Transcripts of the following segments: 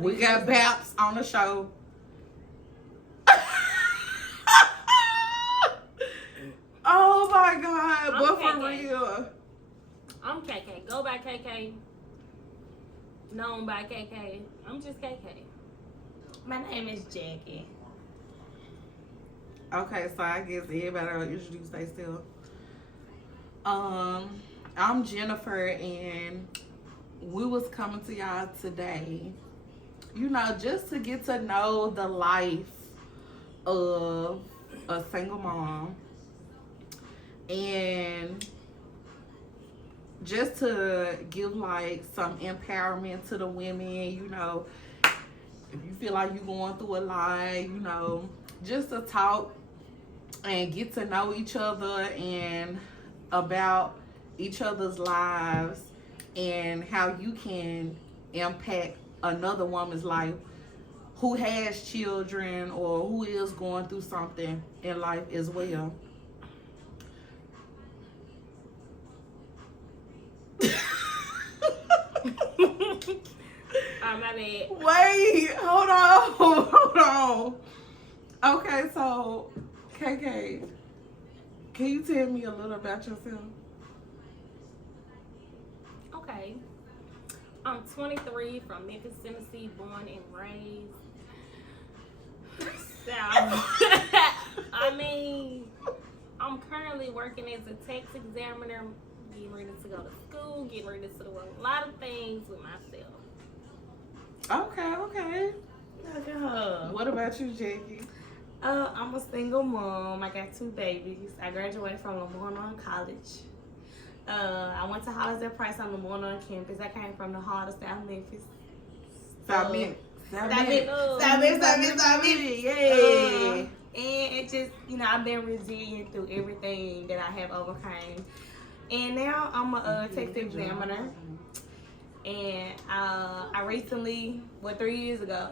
We got Baps on the show. Oh my God! But for real, I'm KK. Go by KK. Known by KK. I'm just KK. My name is Jackie. okay. So I guess everybody will introduce themselves. I'm Jennifer, and we was coming to y'all today, just to get to know the life of a single mom, and just to give like some empowerment to the women, if you feel like you're going through a lot, just to talk and get to know each other and about each other's lives and how you can impact another woman's life who has children or who is going through something in life as well. My bad. Wait, hold on. Okay, so KK, can you tell me a little about yourself? Okay. I'm 23 from Memphis, Tennessee, born and raised. So, I'm currently working as a tax examiner, getting ready to go to school, getting ready to do a lot of things with myself. Okay. Look at her. What about you, Jackie? I'm a single mom. I got 2 babies. I graduated from Lamorne College. I went to Hollis at Price on Lamorne campus. I came from the heart of South Memphis. South Memphis. Yeah. And it just, I've been resilient through everything that I have overcame. And now I'm a tax examiner. And I recently, 3 years ago,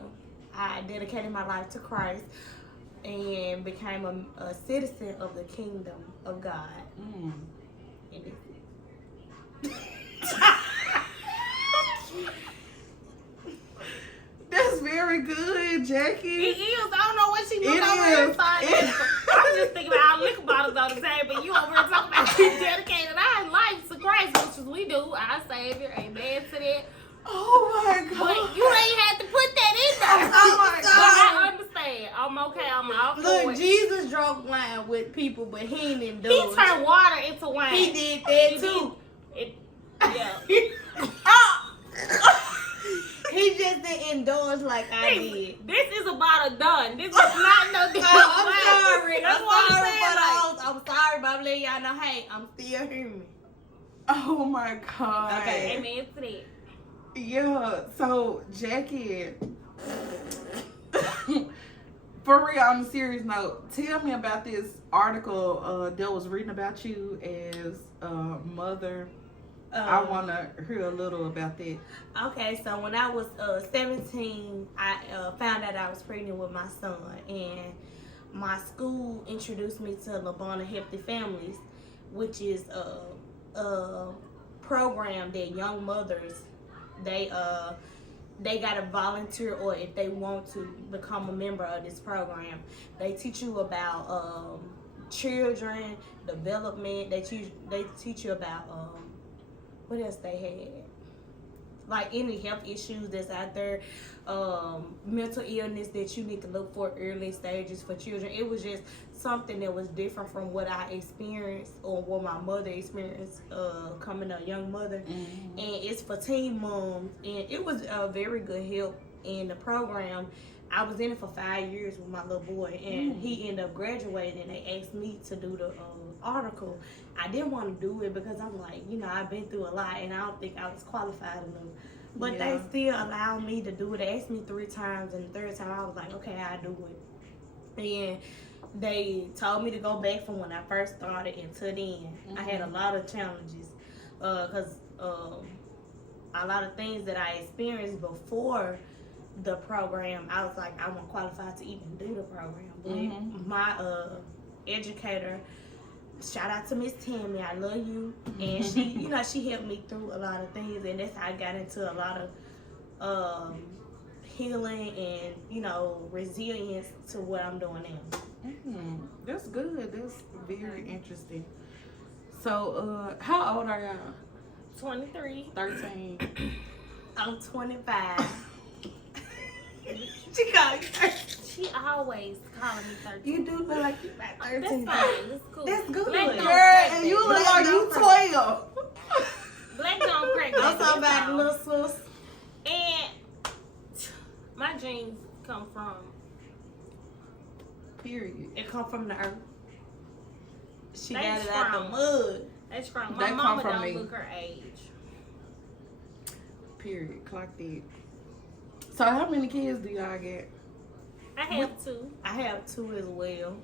I dedicated my life to Christ and became a citizen of the kingdom of God. Mm. And That's very good, Jackie. It is. I don't know what she looked over here. I'm just thinking about our liquor bottles on the table. You over here talking about you dedicated our life to Christ, which is we do, our Savior. Amen to that. Oh my God. But you ain't had to put that in there. Oh my But I understand. I'm okay. I'm all for look, it. Jesus drank wine with people, but he didn't do He it. turned water into wine. He did that He too. Yeah. He just didn't endorse like I did. This is a bottle done. This is not no different. I'm sorry. That's I'm what sorry saying, for the host. I'm sorry, but I'm letting y'all know, hey, I'm still human. Oh my God. Okay. Amen to that. Yeah, so Jackie, for real, on a serious note, tell me about this article that was written about you as a mother. I want to hear a little about that. Okay, so when I was 17, I found out I was pregnant with my son, and my school introduced me to Labona Healthy Families, which is a program that young mothers, they got to volunteer, or if they want to become a member of this program, they teach you about children development. They teach you about what else they had, like any health issues that's out there, mental illness that you need to look for early stages for children. It was just something that was different from what I experienced or what my mother experienced coming a young mother. Mm-hmm. And it's for teen moms, and it was a very good help in the program. I was in it for 5 years with my little boy, and he ended up graduating, and they asked me to do the article. I didn't want to do it because I'm like, I've been through a lot, and I don't think I was qualified enough. But they still allowed me to do it. They asked me 3 times, and the 3rd time I was like, okay, I'll do it. And they told me to go back from when I first started until then. I had a lot of challenges because a lot of things that I experienced before the program, I was like, I wasn't qualified to even do the program. But my educator, shout out to Miss Tammy, I love you. And she, she helped me through a lot of things, and that's how I got into a lot of healing and, you know, resilience to what I'm doing now. That's good. That's very interesting. So, how old are y'all? 23. 13. I'm 25. She called you 13. She always calling me 13. You do look like you about 13. That's fine. That's cool. That's good. Black Girl, don't Girl, crack and you baby. look like you 12. Black don't crack I'm baby, talking that's about all. little sis. And my jeans come from. Period. It come from the earth. She They got it out the strong. mud. That's from They my come mama. from Don't me. look her age. Period. Clock that. So, how many kids do y'all get? I have two. I have 2 as well.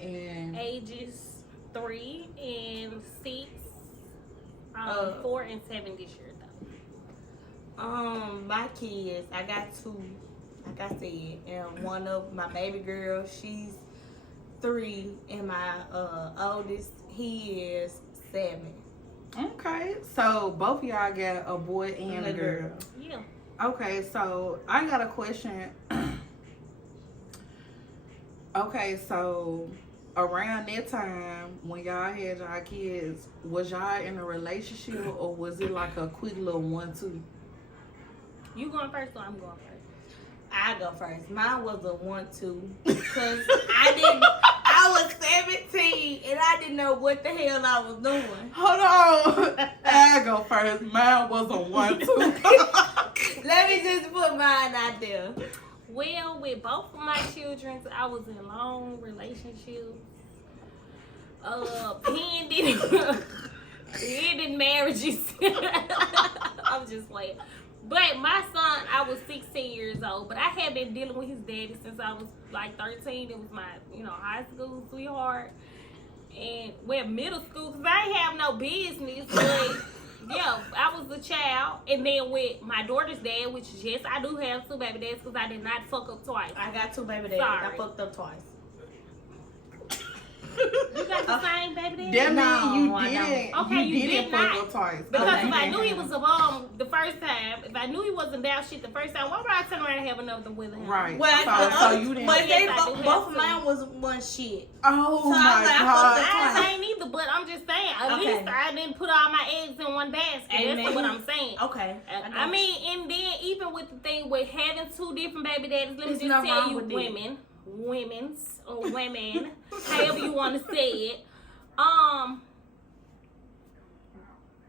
And Ages 3 and 6. 4 and 7 this year though. My kids, I got 2, like I said, and one of my baby girl, she's 3, and my oldest, he is 7. okay, so both of y'all got a boy and a girl. Yeah. Okay, so I got a question. Okay, so around that time when y'all had y'all kids, was y'all in a relationship or was it like a quick little 1-2? You going first or I'm going first? I go first. Mine was a 1-2 because I was 17 and I didn't know what the hell I was doing. Hold on. I go first. Mine was a 1-2. Let me just put mine out there. Well, with both of my children, I was in long relationships. Pending marriages. I'm just playing. But my son, I was 16 years old, but I had been dealing with his daddy since I was like 13. It was my, high school sweetheart. And, middle school, because I didn't have no business, but, yeah, I was a child. And then with my daughter's dad, which, yes, I do have 2 baby dads because I did not fuck up twice. I got 2 baby dads. Sorry. I fucked up twice. You got the same baby dad? That No, means you I didn't. don't. Okay, you didn't did fuck not. up twice. Because Okay, if you I didn't knew he have- was a bum the first time, if I knew he wasn't down shit the first time, why would I turn around and have another with him? Right. Well, So you didn't. but Yes, I do both have of to. mine was one shit. Oh So my I was like, I god. fucked up I ain't either, but I'm just saying, at Okay. least I didn't put all my eggs in one basket. Amen. That's what I'm saying. Okay. I mean, and then even with the thing with having 2 different baby daddies, let me There's just nothing tell wrong you, with it. women's or women, however you want to say it,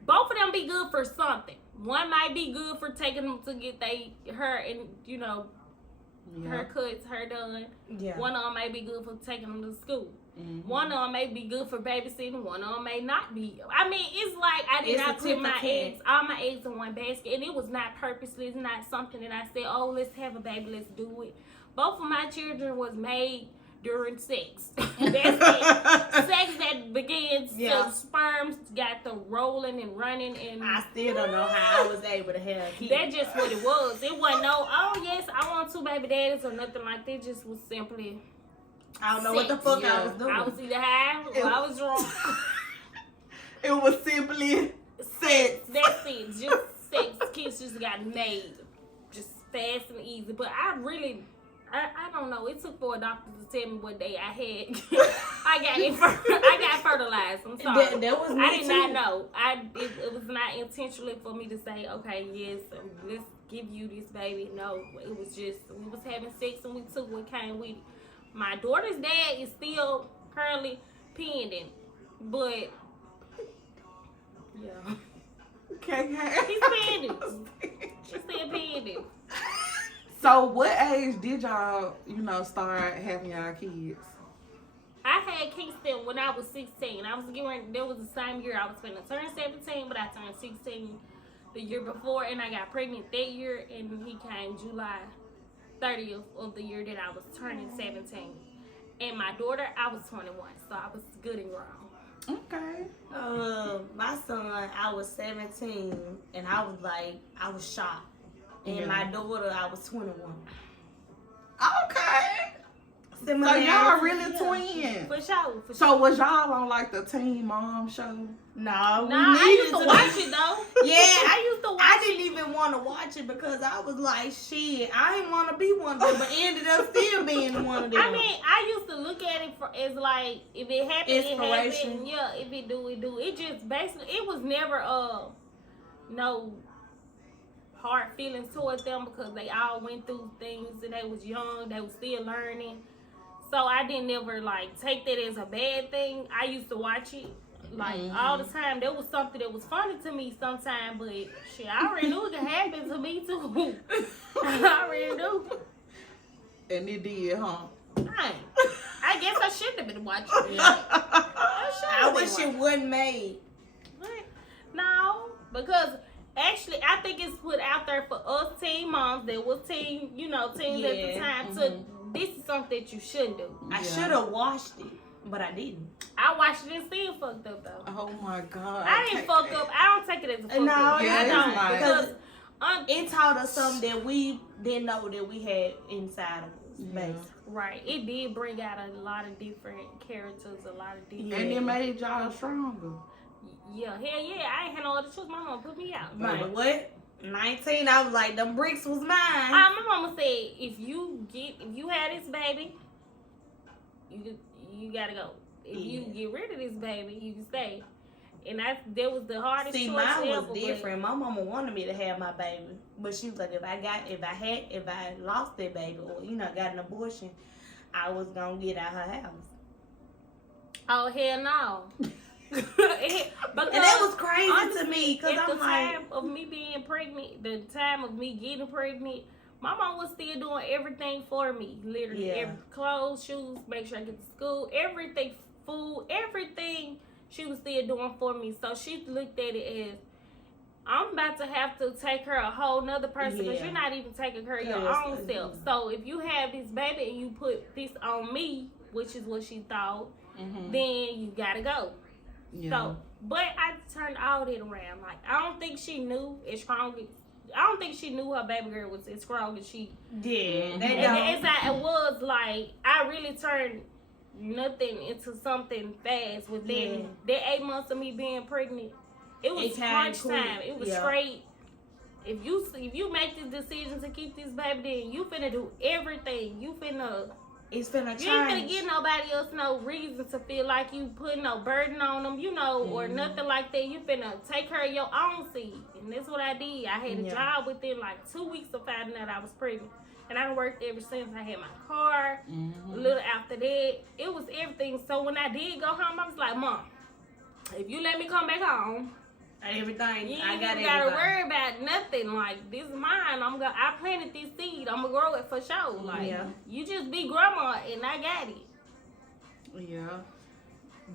both of them be good for something. One might be good for taking them to get her and haircuts, her done. Yeah. One of them may be good for taking them to school. Mm-hmm. One of them may be good for babysitting. One of them may not be. I mean, it's like I did It's not a put tip my for tat. eggs, all my eggs in one basket, and it was not purposely. It's not something that I said, "Oh, let's have a baby, let's do it." Both of my children was made during sex. That's it. Sex that begins, Yeah. the sperms got the rolling and running, and I still don't know how I was able to have kids. that's just what it was. It wasn't no, oh yes, I want 2 baby daddies or nothing like that. It just was simply. I don't know what the sex. fuck I Yeah. was doing. I was either high or I was drunk. It was simply sex. That's it. Just sex. Kids just got made. Just fast and easy. But I don't know. It took for a doctor to tell me what day I had. I got fertilized. I'm sorry. That was me I did too. not know. It was not intentionally for me to say, okay, yes, let's give you this baby. No, it was just, we was having sex and we took what came with it. My daughter's dad is still currently pending, but yeah, Okay. he's pending. She's still pending. So what age did y'all, start having y'all kids? I had Kingston when I was 16. I was there was the same year I was going to turn 17, but I turned 16 the year before, and I got pregnant that year, and he came July 30th of the year that I was turning 17. And my daughter, I was 21, so I was good and grown. Okay. My son, I was 17, and I was shocked. And Yeah. my daughter, I was 21. Okay. So Similarity, y'all really yeah. twins. For sure. So was y'all on like the Teen Mom show? No, Nah, I used to watch it though. Yeah, I used to watch I it. didn't even want want to watch it because I was like, shit, I didn't want to be one of them, but ended up still being one of them. I mean, I used to look at it as like, if it happened, it Inspiration. happened. Yeah, if it do, it do. It just basically, it was never no hard feelings towards them because they all went through things and they was young, they was still learning. So I didn't ever like take that as a bad thing. I used to watch it like all the time. There was something that was funny to me sometimes, but shit, I already knew it could happen to me too. I already knew. And it did, huh? I guess I shouldn't have been watching it. I wish it wasn't made. What? No, because actually, I think it's put out there for us teen moms that was teens at the time. So this is something that you shouldn't do. I should have watched it, but I didn't. I watched it and still fucked up though. Oh my God. I didn't fuck up. I don't take it as a fuck up. Yeah, I don't not. because It taught us something that we didn't know that we had inside of us. Basically. right, it did bring out a lot of different characters, a lot of different. And it made y'all stronger. Yeah, hell yeah. I ain't had no other choice. My mama put me out. Right. What? 19, I was like, them bricks was mine. My mama said, if you had this baby, you gotta go. If you get rid of this baby, you can stay. And that was the hardest choice mine was ever, different. My mama wanted me to have my baby, but she was like, if I lost that baby or got an abortion, I was gonna get out her house. Oh hell no! And that was crazy to me because at I'm the like, time of me being pregnant, the time of me getting pregnant, my mom was still doing everything for me. Literally, every clothes, shoes, make sure I get to school, everything, food, everything. She was still doing for me. So she looked at it as, I'm about to have to take care of a whole nother person because you're not even taking care of your own self. So if you have this baby and you put this on me, which is what she thought, then you gotta go. Yeah. So, but I turned all that around. Like, I don't think she knew as strong as, I don't think she knew her baby girl was as strong as she. Yeah. And as it was, like, I really turned nothing into something fast within that 8 months of me being pregnant. It was crunch time. It was straight. If you make this decision to keep this baby, then you finna do everything. It's finna change. You ain't finna give nobody else no reason to feel like you putting no burden on them, or nothing like that. You finna take care of your own seed. And that's what I did. I had a job within like 2 weeks of finding out I was pregnant. And I worked ever since. I had my car. A little after that, it was everything. So when I did go home, I was like, Mom, if you let me come back home, everything, you gotta worry about nothing. Like, this is mine. I planted this seed. I'm gonna grow it for sure. Like, you just be grandma, and I got it. Yeah,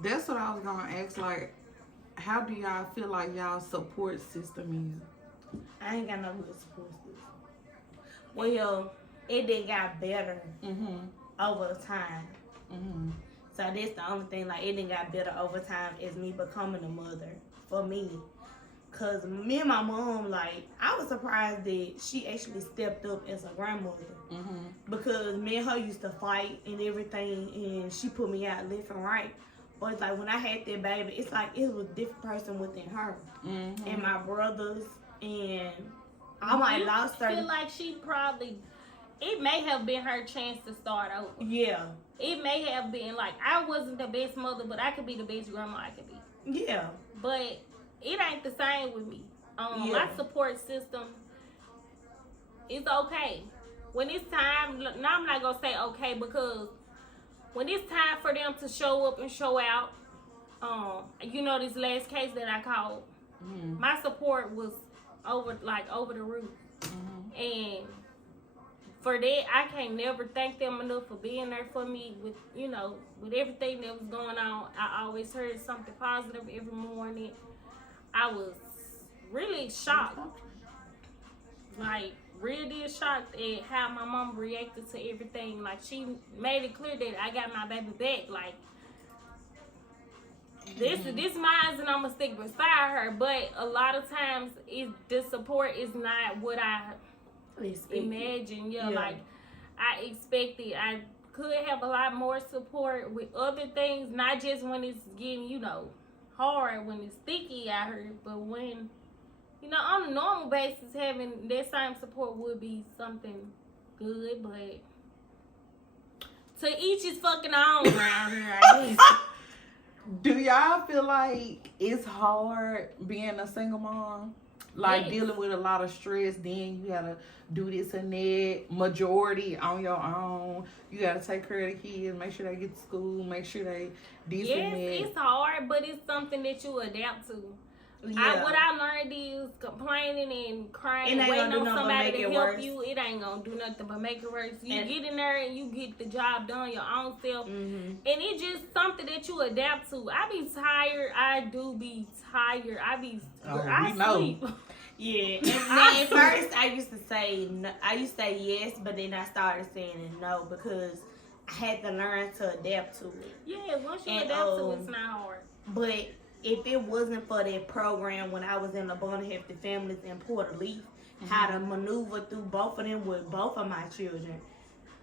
that's what I was gonna ask. Like, how do y'all feel like y'all support system is? I ain't got no good support system. Well, it did got better over time. So that's the only thing. Like, it didn't got better over time is me becoming a mother for me. Cause me and my mom, like, I was surprised that she actually stepped up as a grandmother. Because me and her used to fight and everything, and she put me out left and right. But it's like when I had that baby, it's like it was a different person within her and my brothers, and I might lost her. I feel like she probably, it may have been her chance to start over. Yeah. It may have been like, I wasn't the best mother, but I could be the best grandma I could be. Yeah. But it ain't the same with me. My support system is okay. When it's time, now I'm not going to say okay, because when it's time for them to show up and show out, this last case that I called, my support was over the roof. And for that, I can't never thank them enough for being there for me with everything that was going on. I always heard something positive every morning. I was really shocked. Like, really shocked at how my mom reacted to everything. Like, she made it clear that I got my baby back. Like, this mine, and I'm gonna stick beside her. But a lot of times, the support is not what I imagine. Like, I expected. I could have a lot more support with other things, not just when it's getting, hard, when it's sticky out here, but when You know, on a normal basis, having that same support would be something good, but to each his fucking own around here, I guess. Do y'all feel like it's hard being a single mom? Like Yes. dealing with a lot of stress, then you gotta do this and that. Majority on your own. You gotta take care of the kids, make sure they get to school, make sure they this Yes, and that. it's hard, but it's something that you adapt to. Yeah. What I learned is complaining and crying It and ain't waiting gonna do on nothing but somebody make to it help worse. you. It ain't gonna do nothing but make it worse. You And- get in there and you get the job done your own self. Mhm. And it's just something that you adapt to. I be tired. I do be tired. I we know. sleep. Yeah, and then at first I used to say no, I used to say yes, but then I started saying no because I had to learn to adapt to it. Yeah, once you And, adapt to it, it's not hard. But if it wasn't for that program when I was in the Bonner Hefty Families in Puerto Leaf, how to maneuver through both of them with both of my children,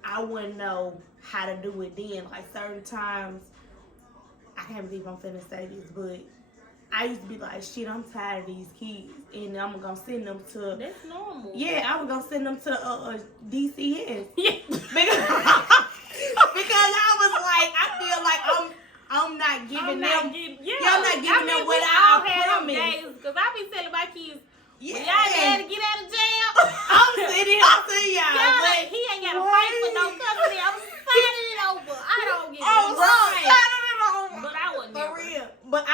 I wouldn't know how to do it then. Like certain times, I can't believe I'm finna say this, but I used to be like, shit, I'm tired of these kids, and I'm gonna send them to. That's normal. Yeah, I was gonna send them to DCS Yeah. because I was like, I feel like I'm not giving them. Y'all not giving them what I promised. Because I be telling my kids, Yeah, when y'all dad get out of jail, I'm sitting here to y'all. y'all But he ain't got to fight for no custody. I'm signing it over. I don't get Oh, it. right. But I wouldn't. For real. But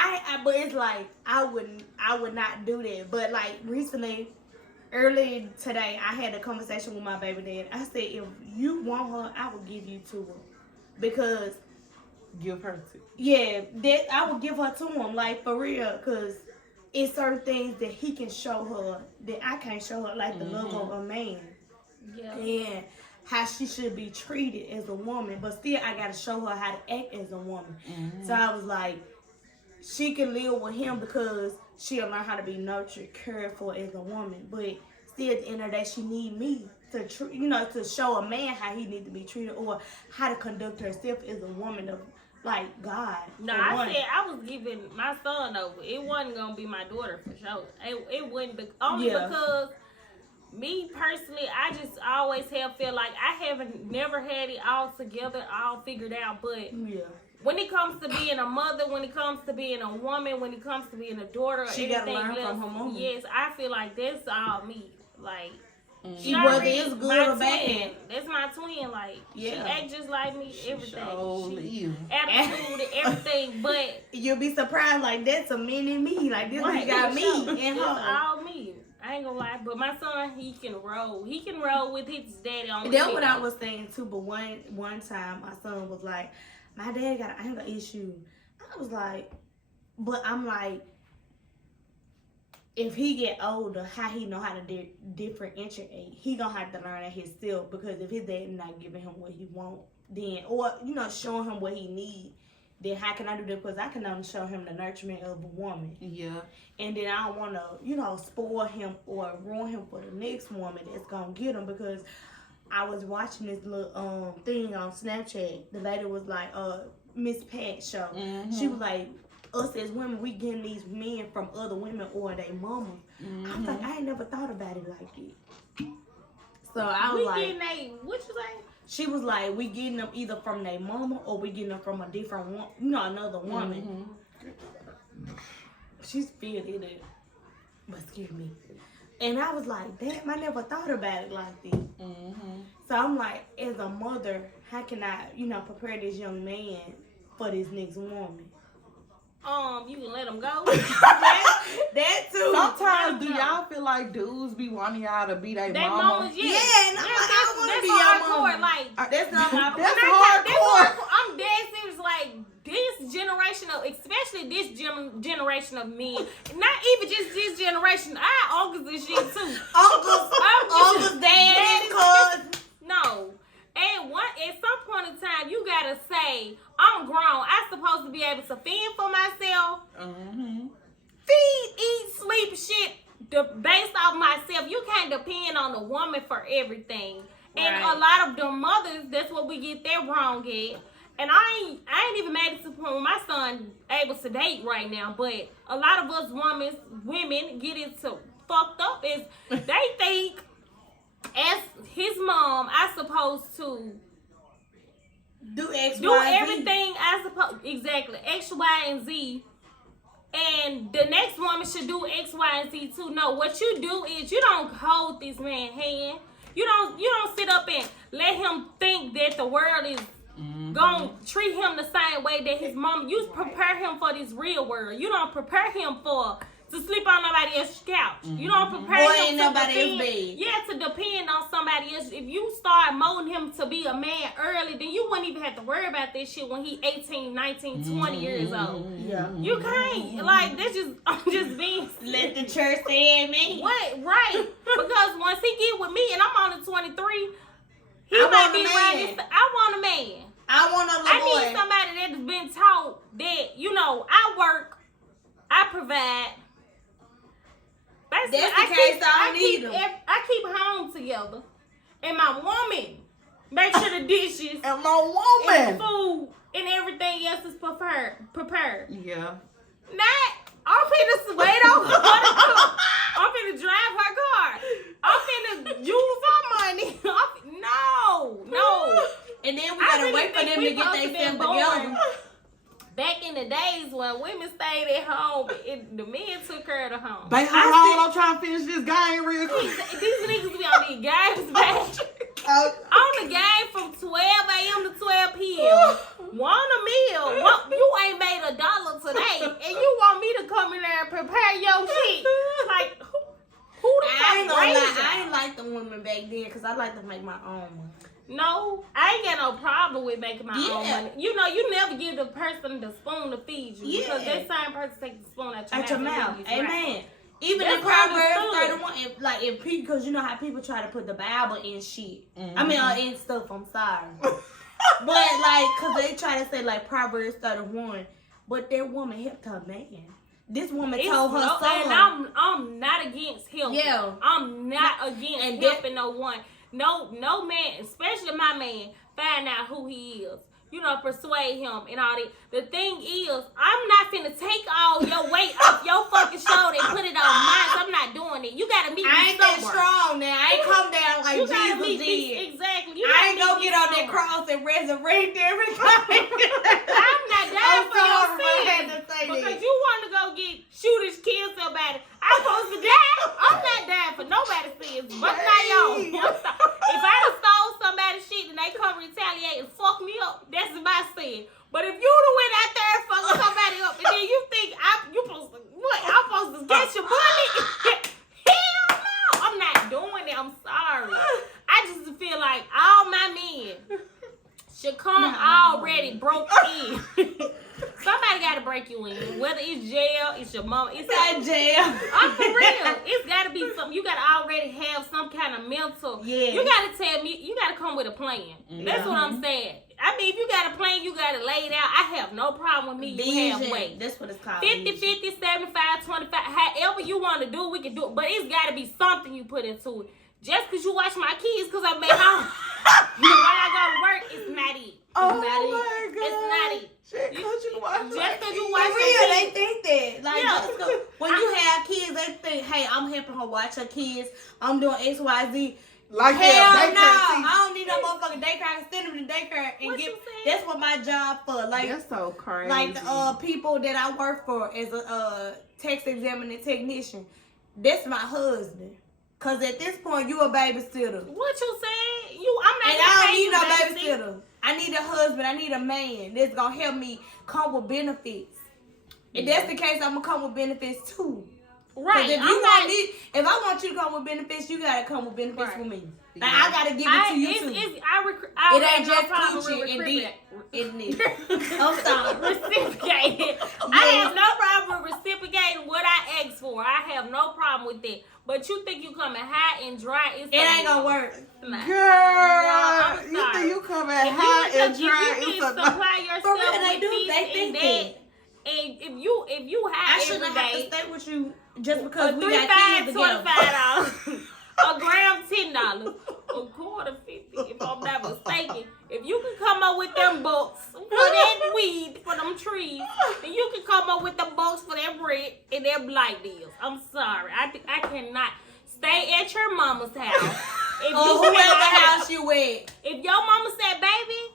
but it's like I would not do that. But like recently, early today, I had a conversation with my baby dad. I said, if you want her, I will give you to her, because Give her to. yeah, that I would give her to him, like for real, because it's certain things that he can show her that I can't show her, like the love of a man. Yeah. And how she should be treated as a woman, but still I gotta show her how to act as a woman. So I was like, she can live with him because she'll learn how to be nurtured, cared for as a woman. But still, at the end of the day, she need me to to show a man how he need to be treated or how to conduct herself as a woman of like God. No, for I one. said I was giving my son over. It wasn't gonna be my daughter for sure. It wouldn't be, only Yeah. because me personally, I just always have felt like I haven't never had it all together, all figured out. But Yeah. when it comes to being a mother, when it comes to being a woman, when it comes to being a daughter, or She gotta anything learn else, from her mama. yes, I feel like that's all me. Like. Whether Shari, it's good my or bad. twin. That's my twin. Like she Yeah. act just like me. Everything. Surely. Attitude and everything. But You'll be surprised, like that's a mini me. Like this right, one got for me sure. and It's her. all me. I ain't gonna lie. But my son, he can roll. He can roll with his daddy on the That's what I field. was saying too. But one time, my son was like, "My dad got an anger issue." I was like, "But I'm like, if he get older, how he know how to differentiate? He gonna have to learn it himself, because if his dad not giving him what he want, then or showing him what he need, then how can I do that? Because I can only show him the nurturement of a woman." Yeah. And then I don't want to, spoil him or ruin him for the next woman that's going to get him, because I was watching this little thing on Snapchat. The lady was like, Miss Pat show. She was like, us as women, we getting these men from other women or their mamas. I was like, I ain't never thought about it like that. So I was We like, getting what you say? she was like, we getting them either from their mama or we getting them from a different one, another woman. She's feeling it, but excuse me. And I was like, damn, I never thought about it like this. So I'm like, as a mother, how can I, prepare this young man for this next woman? You can let him go. That too. Sometimes do y'all feel like dudes be wanting y'all to be their They mama? mamas, yeah. Yeah, and I'm like, I wanna be your hardcore. mama. Like That's not my That's When hardcore. I'm dead serious. Like this generation of, especially this generation of men, not even just this generation. Our uncles and shit too. Uncles, daddies, cousins. No. And at some point in time, you gotta say, I'm grown. I'm supposed to be able to fend for myself. Feed, eat, sleep, shit. Based off myself. You can't depend on a woman for everything. And Right. a lot of the mothers, that's what we get that wrong at. And I ain't even made it to the point where my son able to date right now. But a lot of us women get into fucked up is they think as his mom, I supposed to do X, do Y, everything I supposed exactly X, Y, and Z. And the next woman should do X, Y, and Z too. No, what you do is you don't hold this man's hand. You don't sit up and let him think that the world is gonna treat him the same way that his mom. You prepare him for this real world. You don't prepare him to sleep on nobody else's couch. You don't prepare him to depend. Yeah, to depend on somebody else. If you start molding him to be a man early, then you wouldn't even have to worry about this shit when he 18, 19, 20 years old. Yeah. You can't. Like, I'm just being... Let the church say me. What? Right. Because once he get with me and I'm only 23, he I might want be a man. around. I want a man. I want a little boy. I need somebody that's been taught that, I work, I provide. Basically, That's the case. I need them. I keep home together, and my woman make sure the dishes And my woman. and food and everything else is prepared. Yeah. Not I'm finna wait on her to cook. I'm finna drive her car. I'm finna use her money. No. And then we gotta wait for them to get themselves together. Back in the days when women stayed at home, the men took care of the home. Babe, hold on, I'm trying to finish this game real quick. These niggas be on these games, back. On the game from 12 a.m. to 12 p.m. Want a meal. You ain't made $1 today, and you want me to come in there and prepare your shit. Like, who the I ain't fuck gonna raised lie, y'all? I ain't like the women back then because I like to make my own. No, I ain't got no problem with making my own Yeah. money. You never give the person the spoon to feed you. Because that same person take the spoon out your mouth. Amen. Right. Even That's in Proverbs understood. 31, if people, because you know how people try to put the Bible in shit. I mean, in stuff, I'm sorry. But, like, because they try to say, like, Proverbs 31, but that woman helped her man. This woman told her son. And I'm not against helping. Yeah. I'm not against helping no one. No man, especially my man, find out who he is. Persuade him and all that. The thing is, I'm not finna take all your weight off your fucking shoulder and put it on mine. I'm not doing it. You gotta meet me I ain't that somewhere. strong now. I ain't come down like You gotta Jesus meet me. did. Exactly. I ain't gonna get on that cross and resurrect everything. I'm not dying for your sorry, but I had sins. to say Because that. you want to go shoot his kids somebody. I'm supposed to die. I'm not dying for nobody's sins. But not y'all. If I done stole somebody's shit and they come retaliate and fuck me up, that's my sin. But if you done went out there and fucked somebody up and then you think you supposed to, what? I'm supposed to get your money? Hell no. I'm not doing it. I'm sorry. I just feel like all my men should come already broke in. Somebody got to break you in. Whether it's jail, it's your mama. It's not jail. I'm for real. It's got to be something. You got to already have some kind of mental. Yeah. You got to tell me. You got to come with a plan. That's what I'm saying. I mean, if you got a plan, you got to lay it out. I have no problem with me. You halfway. That's what it's called. 50, 50, 75, 25. However you want to do, we can do it. But it's got to be something you put into it. Just because you watch my kids because I'm at home. While I go to work, it's not it. Oh It's not my it. God. It's not it. Shit, could you watch Just because you For watch real, my they kids. think that. Like, Yeah. just 'cause when you have kids, they think, hey, I'm helping her watch her kids. I'm doing X, Y, Z. Like Hell that, no. I don't need no motherfucking daycare. I can send them to daycare and What get. you saying? That's what my job for. Like, That's so crazy. like the people that I work for as a text examining technician. That's my husband. Cause at this point, you a babysitter. What you saying? I'm not. And I don't need no babysitter. I need a husband. I need a man that's gonna help me come with benefits. If that's the case, I'm gonna come with benefits too. Right. If if I want you to come with benefits, you gotta come with benefits with me. Like, I gotta give it to you too. It ain't just coochie and dick. I'm sorry. Reciprocating. I have no problem with reciprocating what I asked for. I have no problem with that. But you think you coming high and dry? It ain't gonna work. Girl, I'm you sorry. think you coming high and dry? If you It's can a supply yourself For real, they with do. this They and think that, that. and if you high I shouldn't every have to day, stay with you just because a we got kids together. $25, a gram $10, a quarter $50. If I'm not mistaken, if you can come up with them books for that weed for them trees, and you can come up with the books for that bread and that blight deals. I'm sorry. I cannot stay at your mama's house. If Or whoever house you at. If your mama said, baby,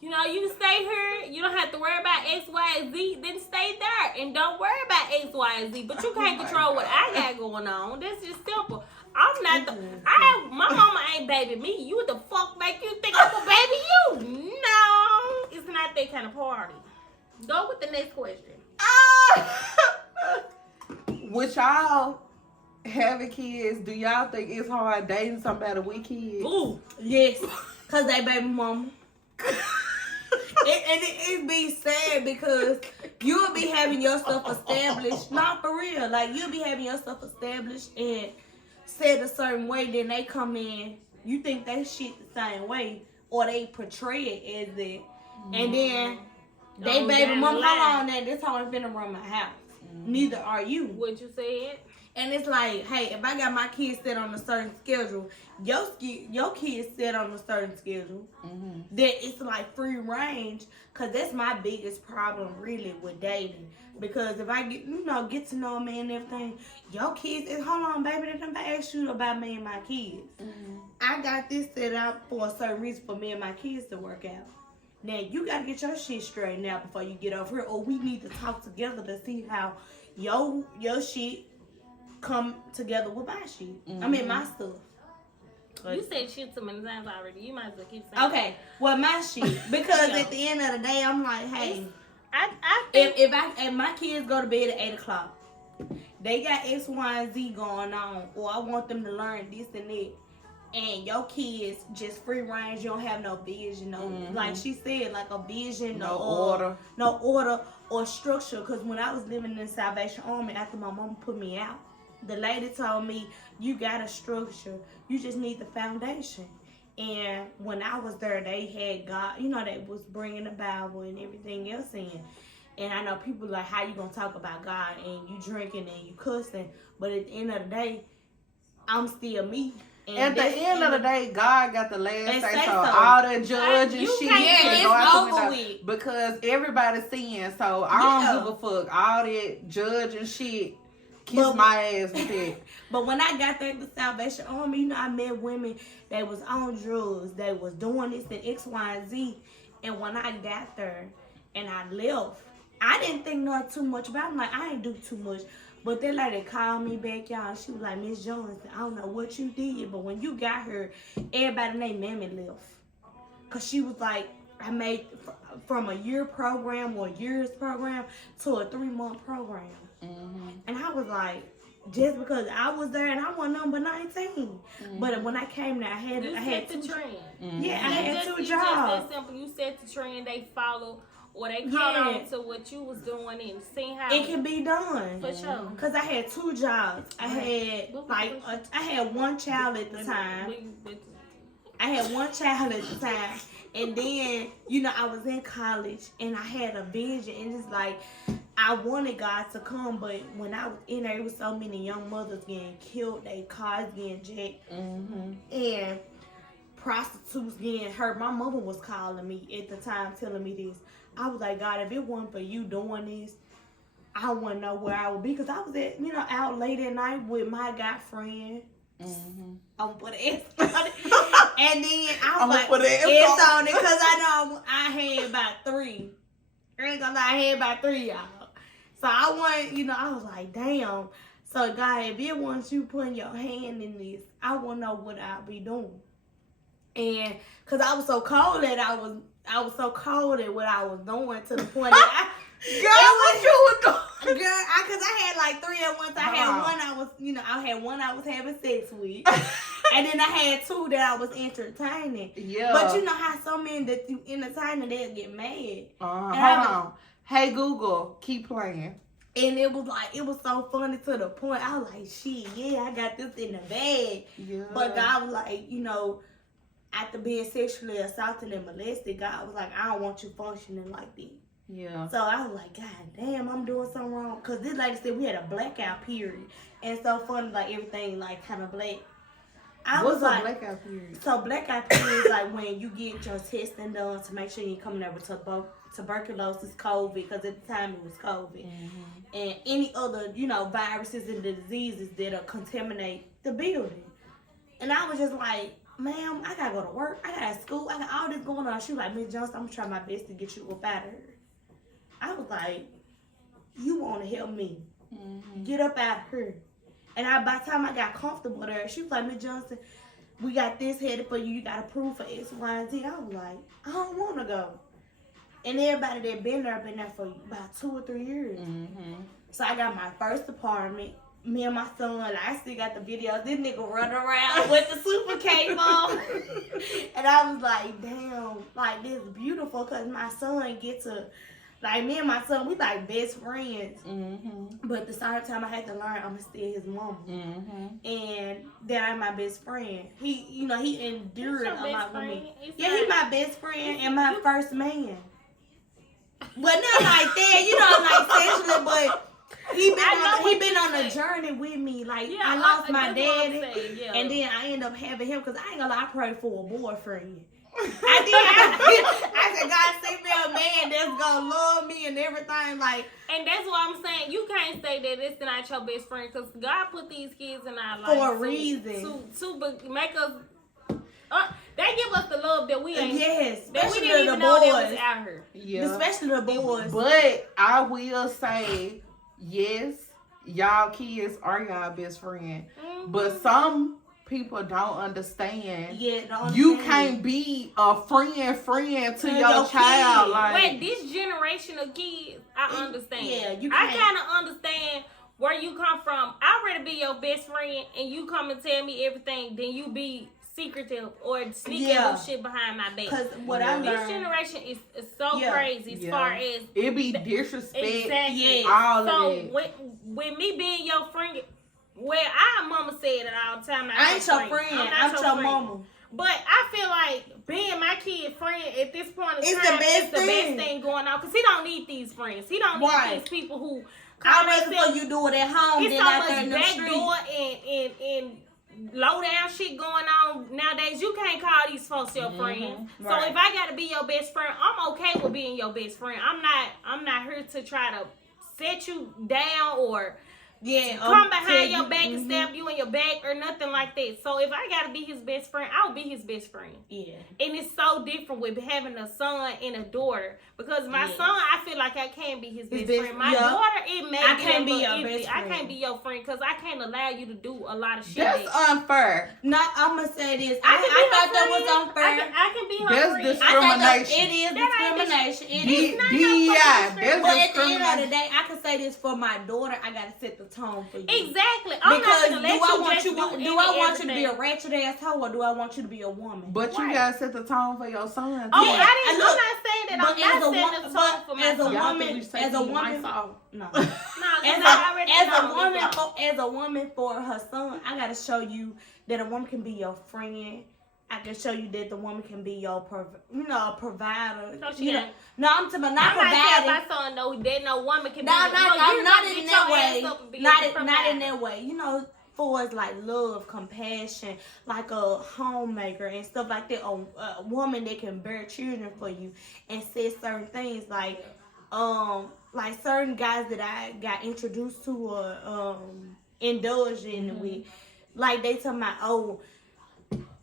you know, you can stay here. You don't have to worry about X, Y, and Z. Then stay there and don't worry about X, Y, and Z. But you can't control what I got going on. That's just simple. I'm not my mama ain't baby me. You what the fuck make you think I'm a baby you? No, it's not that kind of party. Go with the next question. With y'all having kids, do y'all think it's hard dating somebody with kids? Ooh, Yes, cause they baby mama. It be sad because you'll be having your stuff established. Not for real. Like, you'll be having your stuff established and said a certain way. Then they come in. You think they shit the same way. Or they portray it as that. And then they baby mama. Hold on, that this how I'm finna run my house. Neither are you. what you said? And it's like, hey, if I got my kids set on a certain schedule, your kids set on a certain schedule, then it's like free range. Because that's my biggest problem, really, with dating. Because if I get to know a man and everything, your kids, hold on, baby, they never asked you about me and my kids. I got this set up for a certain reason for me and my kids to work out. Now, you got to get your shit straightened out before you get over here. Or we need to talk together to see how your shit come together with my shit. I mean, my stuff. You said shit too many times already. You might as well keep saying Okay, well, my shit. Because at the end of the day, I'm like, hey, I think if my kids go to bed at 8 o'clock, they got X, Y, and Z going on, or I want them to learn this and that, and your kids just free range, you don't have no vision, like she said, like a vision, no order or structure. Because when I was living in Salvation Army after my mama put me out, the lady told me, you got a structure, you just need the foundation. And when I was there, they had God, they was bringing the Bible and everything else in. And I know people like, how you gonna talk about God and you drinking and you cussing, but at the end of the day, I'm still me. And at the end of the day, God got the last say. So so. all the judge and shit, it's over with. Because everybody's seeing. So I don't give a fuck. All that judge and shit. Kiss my ass with that. But when I got there to Salvation Army, I met women that was on drugs, they was doing this and X, Y, and Z. And when I got there and I left, I didn't think not too much about it. I'm like, I ain't do too much. But that lady called me back, y'all. She was like, Miss Jones, I don't know what you did, but when you got her, everybody named Mammy left. Because she was like, I made from a year program or year's program to a 3-month program. And I was like, just because I was there and I wasn't number 19. But when I came there, I had the trend. Yeah, I had 2 Just jobs. that simple. You set the trend, they follow, or they caught on to what you was doing and seeing how it can be done. For sure. Cause I had 2 jobs. I had I had 1 child at the time. I had 1 child at the time. And then, I was in college and I had a vision, and it's like, I wanted God to come, but when I was in there, it was so many young mothers getting killed, their cars getting jacked, and prostitutes getting hurt. My mother was calling me at the time, telling me this. I was like, God, if it wasn't for you doing this, I wouldn't know where I would be. Because I was at, out late at night with my guy friend. I'm gonna put an S on it. And then I was like, S on it, because I know I had about 3. I ain't gonna lie, I had about 3, y'all. So I want, I was like, damn. So God, if it wasn't you putting your hand in this, I wouldn't know what I'd be doing. And because I was so cold that I was so cold at what I was doing, to the point that what you were doing? Girl, because I had like 3 at once. I had one I was having sex with. And then I had 2 that I was entertaining. Yeah. But you know how so many that you entertaining, they'll get mad. Hold on. Hey, Google, keep playing. And it was so funny to the point. I was like, shit, yeah, I got this in the bag. Yeah. But God was like, after being sexually assaulted and molested, God was like, I don't want you functioning like that. Yeah. So I was like, God damn, I'm doing something wrong. Because this lady said we had a blackout period. And so funny, like everything like kind of black. What's a blackout period? So blackout period is like when you get your testing done to make sure you're coming over to tuberculosis, COVID, because at the time it was COVID, and any other, viruses and diseases that contaminate the building. And I was just like, ma'am, I gotta go to work, I got school, I got all this going on. She was like, Miss Johnson, I'm gonna try my best to get you up out of here. I was like, you wanna help me. Get up out of here. And by the time I got comfortable with her, she was like, Miss Johnson, we got this headed for you. You got approved for X, Y, and Z. I was like, I don't want to go. And everybody that been there for about 2 or 3 years. So I got my first apartment. Me and my son, I still got the videos. This nigga running around with the super cape on. And I was like, damn, like this is beautiful because my son get to, like me and my son, we like best friends. But at the same time, I had to learn I'm still his mama. And then I'm my best friend. He, he endured a lot with me. Yeah, he's my best friend and my first man. But not like that, like sexually, but he been on a journey with me. Like I lost my daddy, and then I ended up having him because I ain't gonna lie, I prayed for a boyfriend. I said, God, send me a man that's gonna love me and everything. Like, and that's what I'm saying. You can't say that it's not your best friend because God put these kids in our life for a reason. To make us. They give us the love that we ain't. Yes, that we especially didn't even the know that boys. was out here. Yeah. Especially the boys. But I will say, yes, y'all kids are y'all best friend. But some people don't understand. Yeah, you can't be a friend to your child. Kid. Like, wait, this generation of kids, I understand. Yeah, you I can't. kind of understand where you come from. I'd rather be your best friend and you come and tell me everything than you be secretive or sneaking shit behind my back. Because what I learned, this generation is so crazy as far as it be disrespect. Exactly. All so of it. with me being your friend, well, our mama said it all the time. I ain't your friend. I'm your mama. But I feel like being my kid friend at this point in it's time the best is the thing. best thing going on because he don't need these friends. He don't need these people who. I'd rather for you do it at home than out there in the street. It's so much backdoor and low down shit going on nowadays. You can't call these folks your friends. Right. So if I gotta be your best friend, I'm okay with being your best friend. I'm not here to try to set you down or come behind your back and stab you in your back or nothing like that. So if I gotta be his best friend, I'll be his best friend. Yeah. And it's so different with having a son and a daughter because my son, I feel like I can't be his best friend. My daughter, it may I can't be your best friend. I can't be your friend because I can't allow you to do a lot of shit. That's unfair. No, I'm gonna say this. I thought that was unfair. I can be her friend. Discrimination. It is discrimination. It is not DEI. But at the end of the day, I can say this for my daughter. I gotta set the tone for you. Exactly. I'm because not gonna let you do I want you to be a ratchet ass hoe or do I want you to be a woman? But you gotta set the tone for your son. Oh, I'm not saying that. I'm not setting the tone for my as a son. woman, no. As a woman for her son, I gotta show you that a woman can be your friend. I can show you that the woman can be your provider. No, no, I'm talking about not providing. My son know that no woman can. Not in that way. Not in that way. For us like love, compassion, like a homemaker and stuff like that. A woman that can bear children for you and say certain things like certain guys that I got introduced to or indulged in with, like they tell me,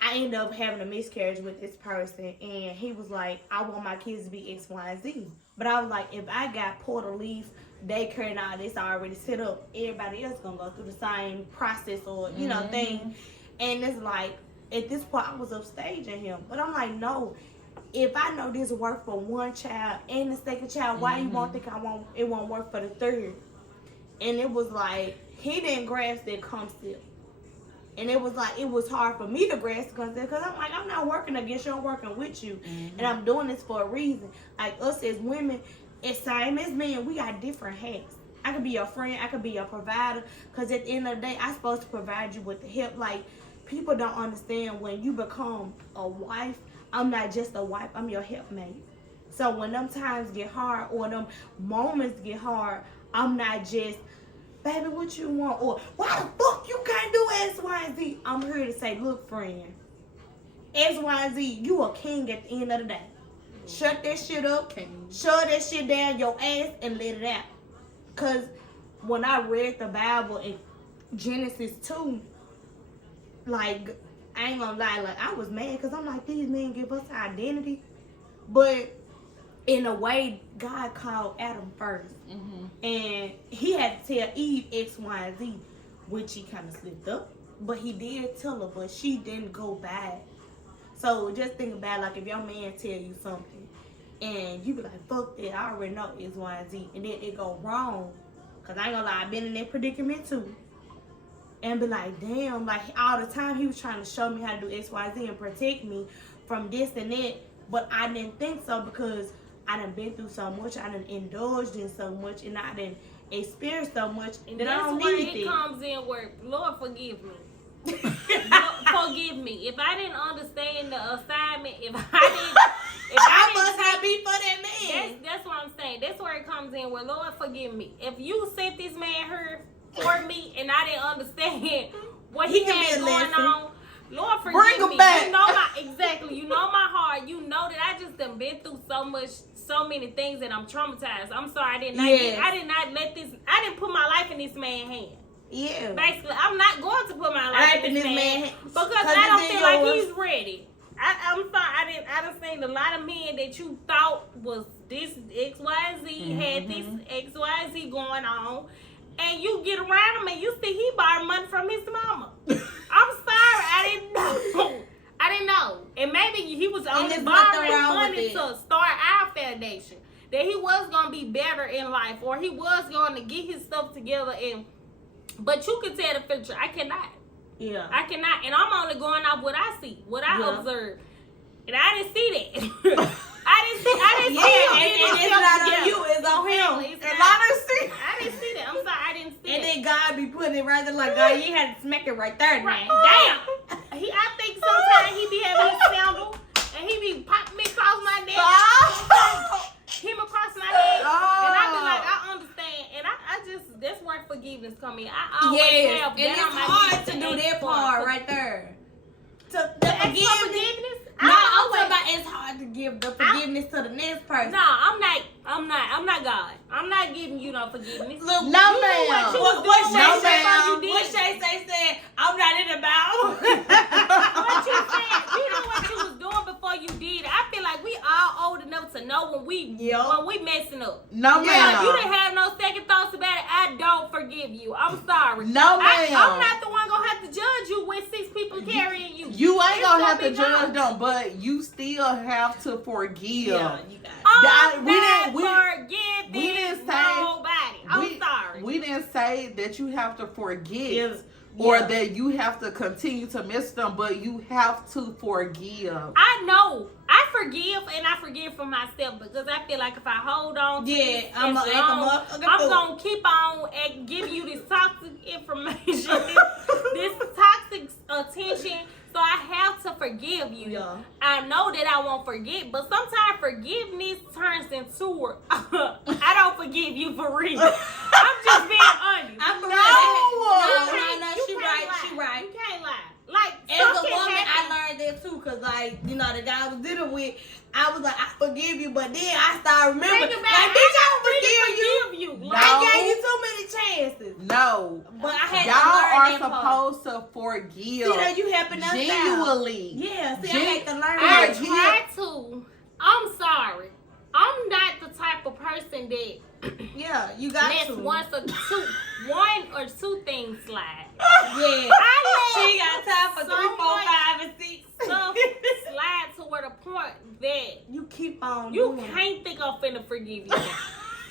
I ended up having a miscarriage with this person, and he was like, I want my kids to be X, Y, and Z. But I was like, if I got Porter Leaf, daycare and all this already set up, everybody else gonna go through the same process or, thing. And it's like, at this point, I was upstaging him. But I'm like, no, if I know this work for one child and the second child, why you won't think it won't work for the third? And it was like, he didn't grasp that concept. And it was like, it was hard for me to grasp the concept because I'm like, I'm not working against you, I'm working with you. And I'm doing this for a reason. Like us as women, it's same as men, we got different hats. I could be your friend, I could be your provider, because at the end of the day, I'm supposed to provide you with the help. Like, people don't understand when you become a wife, I'm not just a wife, I'm your helpmate. So when them times get hard or them moments get hard, I'm not just, baby, what you want? Or, why the fuck you can't do X, Y, and Z? I'm here to say, look, friend, X, Y, and Z, you a king at the end of the day. shut that shit up, Can't. shove that shit down your ass, and let it out. Cause when I read the Bible in Genesis 2, like, I ain't gonna lie, like, I was mad because I'm like, these men give us identity. But in a way, God called Adam first. And he had to tell Eve X, Y, and Z, which he kind of slipped up. But he did tell her, but she didn't go back. So just think about, like, if your man tell you something, and you be like, fuck that, I already know X, Y, and Z. And then it go wrong. Because I ain't gonna lie, I've been in that predicament too. And be like, damn, like, all the time he was trying to show me how to do X, Y, Z and protect me from this and that. But I didn't think so because I done been through so much. I done indulged in so much. And I done experienced so much. And that I that's don't where need it it. comes in where, Lord, forgive me. Lord, forgive me. If I didn't understand the assignment, if I must didn't not be for that man. That's what I'm saying. That's where it comes in where, Lord, forgive me. If you sent this man here for me and I didn't understand what he had going on, Lord, forgive Bring him me. back. You know you know my heart. You know that I just done been through so many things that I'm traumatized. I'm sorry, I did not put my life in this man's hand. Yeah. Basically, I'm not going to put my life in this man's hand because I it's don't in feel like yours. he's ready. I'm sorry, I done seen a lot of men that you thought was this XYZ, had this XYZ going on, and you get around him and you see he borrowed money from his mama. I'm sorry, I didn't know. And maybe he was only borrowing money to start our foundation. That he was going to be better in life, or he was going to get his stuff together. But you can tell the future. I cannot. Yeah. I cannot. And I'm only going off what I see, what I observe. And I didn't see that. I didn't see and it's not on you, it's on him. It's And not. I I didn't see that. I'm sorry, I didn't see And that. then God be putting it right there like, God, you had to smack it right there, Right. man. Damn. I think sometimes he be having his sandal and he be popping me across my neck. Him across my head. And I be like, I understand. And I just, that's where forgiveness come in. I always have and it's that on my hard list to do ask that for part right there. To ask for forgiveness? No, I'm talking about it's hard to give the forgiveness to the next person. No, I'm not God. I'm not giving you no forgiveness. Look, No, ma'am. What Shay said, I'm not in the Bible. What you said, you know what you was doing before you did it. I feel like we all old enough to know when we messing up. No, If ma'am. you didn't have no second thoughts about it, I don't forgive you. I'm sorry. No, ma'am. I'm not the one gonna have to judge you with 6 people carrying you. You ain't It's gonna have be to judge God. them, but you still have to forgive. Yeah, you got it. I'm we not didn't forgiving say- nobody. I'm sorry. We didn't say that you have to forget Yeah. or that you have to continue to miss them, but you have to forgive. I know. I forgive, and I forgive for myself because I feel like if I hold on to this I'm as gonna act 'em long, up. I'm gonna keep on and give you this toxic information, this toxic attention. So I have to forgive you. Yeah. I know that I won't forget, but sometimes forgiveness turns into I don't forgive you for real. I'm just being honest. I'm No. She right. You can't lie. Like, As a something woman, happened. I learned that too, cause like, you know, the guy I was dealing with, I was like, I forgive you, but then I started remembering, Think like, about it. bitch, I I don't forgive you. forgive you. No. I gave you too many chances. No. But I had Y'all to learn are that part. supposed to forgive. See that you helping us out. Genuinely. Yeah, see, I had to learn I that. try to. I'm sorry. I'm not the type of person that Yeah, you got lets to. one or two things slide. Yeah. I let She got time for 3, 4, 5, and 6. stuff slide to where the point that You keep on you doing it. can't think I'm finna forgive you.